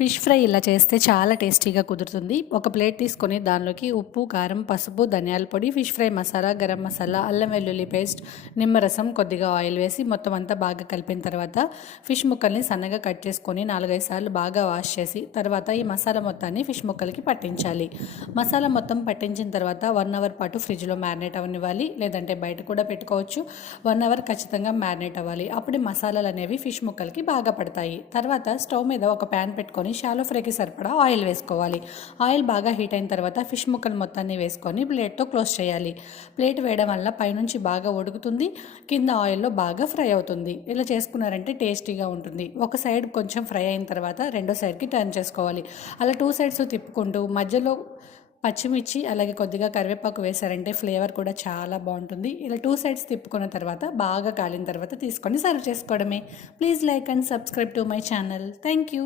Fish fry ఇలా చేస్తే చాలా టేస్టీగా కుదురుతుంది. ఒక ప్లేట్ తీసుకొని దానిలోకి ఉప్పు, కారం, పసుపు, ధనియాల పొడి, ఫిష్ ఫ్రై మసాలా, గరం మసాలా, అల్లం వెల్లుల్లి పేస్ట్, నిమ్మరసం, కొద్దిగా ఆయిల్ వేసి మొత్తం అంతా బాగా కలిపిన తర్వాత ఫిష్ ముక్కల్ని సన్నగా కట్ చేసుకొని 4-5 సార్లు బాగా వాష్ చేసి తర్వాత ఈ మసాలా మొత్తాన్ని ఫిష్ ముక్కలకి పట్టించాలి. మసాలా మొత్తం పట్టించిన తర్వాత 1 అవర్ పాటు ఫ్రిడ్జ్లో మ్యారినేట్ అవ్వనివ్వాలి. లేదంటే బయట కూడా పెట్టుకోవచ్చు. 1 అవర్ ఖచ్చితంగా మ్యారినేట్ అవ్వాలి. అప్పుడే మసాలాలు అనేవి ఫిష్ ముక్కలకి బాగా పడతాయి. తర్వాత స్టవ్ మీద ఒక ప్యాన్ పెట్టుకొని షాలో ఫ్రైకి సరిపడా ఆయిల్ వేసుకోవాలి. ఆయిల్ బాగా హీట్ అయిన తర్వాత ఫిష్ ముక్కలు మొత్తాన్ని వేసుకొని ప్లేట్తో క్లోజ్ చేయాలి. ప్లేట్ వేయడం వల్ల పైనుంచి బాగా ఉడుకుతుంది, కింద ఆయిల్లో బాగా ఫ్రై అవుతుంది. ఇలా చేసుకున్నారంటే టేస్టీగా ఉంటుంది. ఒక సైడ్ కొంచెం ఫ్రై అయిన తర్వాత రెండో సైడ్కి టర్న్ చేసుకోవాలి. అలా 2 సైడ్స్ తిప్పుకుంటూ మధ్యలో పచ్చిమిర్చి అలాగే కొద్దిగా కరివేపాకు వేశారంటే ఫ్లేవర్ కూడా చాలా బాగుంటుంది. ఇలా 2 సైడ్స్ తిప్పుకున్న తర్వాత బాగా కాలిన తర్వాత తీసుకొని సర్వ్ చేసుకోవడమే. Please like and subscribe to my channel. Thank you.